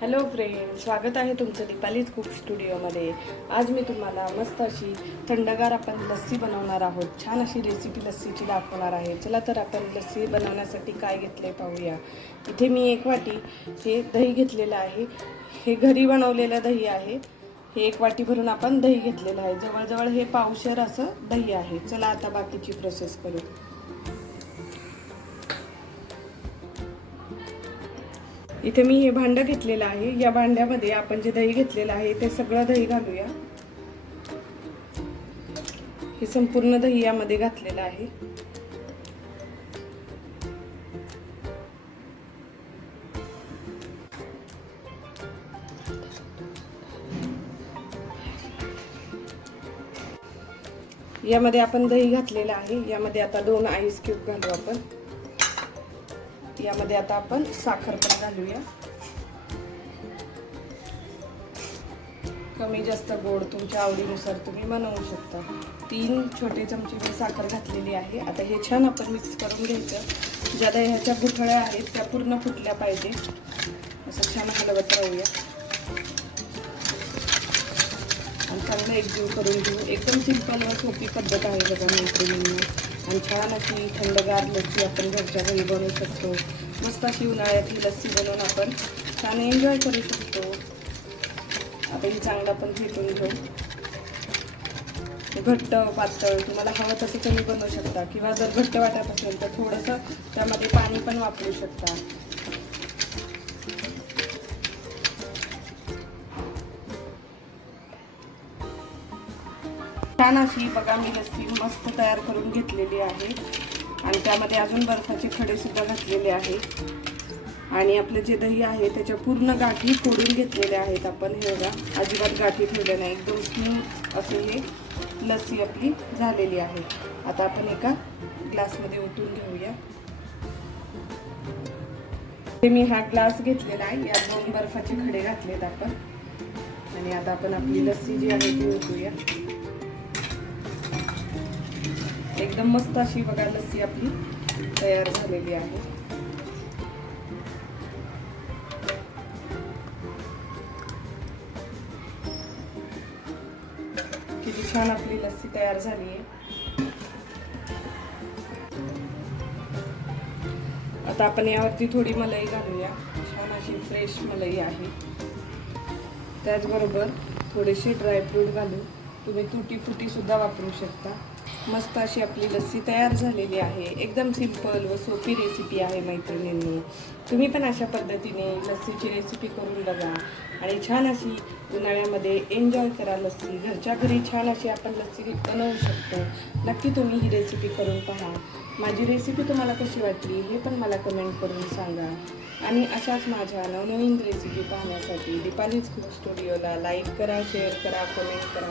Hello friend स्वागत आहे तुमचं दीपालीज कुक स्टुडिओमध्ये आज मी तुम्हाला मस्त अशी थंडगार आपण लस्सी बनवणार आहोत. छान अशी रेसिपी लस्सीची दाखवणार आहे. चला तर आपण लस्सी बनवण्यासाठी काय घेतले पाहूया. इथे मी एक वाटी हे दही घेतलेलं आहे. हे घरी बनवलेलं दही आहे. हे एक वाटी भरून आपण दही घेतलेलं आहे. जवळजवळ हे पावशर असं दही आहे. चला आता बाकीची प्रोसेस करू. इथे मी हे भांडं घेतलेलं आहे. या भांड्यामध्ये आपण जे दही घेतलेलं आहे ते सगळं दही घालूया. हे संपूर्ण दही यामध्ये घातलेलं आहे. यामध्ये आपण दही घातलेलं आहे. यामध्ये आता दोन आईस क्यूब घालू आपण. यामध्ये आता आपण साखर पण घालूया. कमी जास्त गोड तुमच्या आवडीनुसार तुम्ही बनवू शकता. तीन छोटे चमचे मी साखर घातलेली आहे. आता हे छान आपण मिक्स करून घ्यायचं. ज्या ह्याच्या गुठळ्या आहेत त्या पूर्ण फुटल्या पाहिजे. असं छान हलवत राहूया. आणि चांगलं एकजीव करून घेऊ. एकदम सिंपल व सोपी पद्धत आहे बघा मैत्रिणींना. छान अशी थंडगार लस्सी आपण घरच्या घरी बनवू शकतो. मस्त अशी उन्हाळ्यातली लस्सी बनवून आपण छान एन्जॉय करू शकतो. आता ही चांगला पण फेटून घेऊ. घट्ट पातळ तुम्हाला हवं तसं तुम्ही बनवू शकता. किंवा जर घट्ट वाटत असेल तर थोडंसं त्यामध्ये पाणी पण वापरू शकता. छान अशी बघा मी लस्सी मस्त तयार करून घेतलेली आहे. आणि त्यामध्ये अजून बर्फाचे खडेसुद्धा घातलेले आहे आणि आपलं जे दही आहे त्याच्या पूर्ण गाठी फोडून घेतलेल्या आहेत आपण. हे बघा अजिबात गाठी ठेवल्या नाही. एकदम स्मूथ असे हे लस्सी आपली झालेली आहे. आता आपण एका ग्लासमध्ये ओतून घेऊया. ते मी हा ग्लास घेतलेला आहे. या दोन बर्फाचे खडे घातलेत आपण. आणि आता आपण आपली लस्सी जी आहे ती ओतूया एकदम मस्त अशी बघा लस्सी आपली तयार झालेली आहे. किती छान आपली लस्सी तयार झाली आहे. आता आपण यावरती थोडी मलाई घालूया. छान अशी फ्रेश मलाई आहे. त्याचबरोबर थोडेसे ड्रायफ्रूट घालू. तुम्ही तुटी फुटी सुद्धा वापरू शकता. मस्त अशी आपली लस्सी तयार झालेली आहे. एकदम सिंपल व सोपी रेसिपी आहे मैत्रिणींनी. तुम्ही पण अशा पद्धतीने लस्सीची रेसिपी करून बघा. आणि छान अशी उन्हाळ्यामध्ये एन्जॉय करा लस्सी. घरच्या घरी छान अशी आपण लस्सी बनवू शकतो. नक्की तुम्ही ही रेसिपी करून पहा. माझी रेसिपी तुम्हाला कशी वाटली हे पण मला कमेंट करून सांगा. आणि अशाच माझ्या नवनवीन रेसिपी पाहण्यासाठी दीपालीज कुक स्टुडिओला लाईक करा शेअर करा कमेंट करा.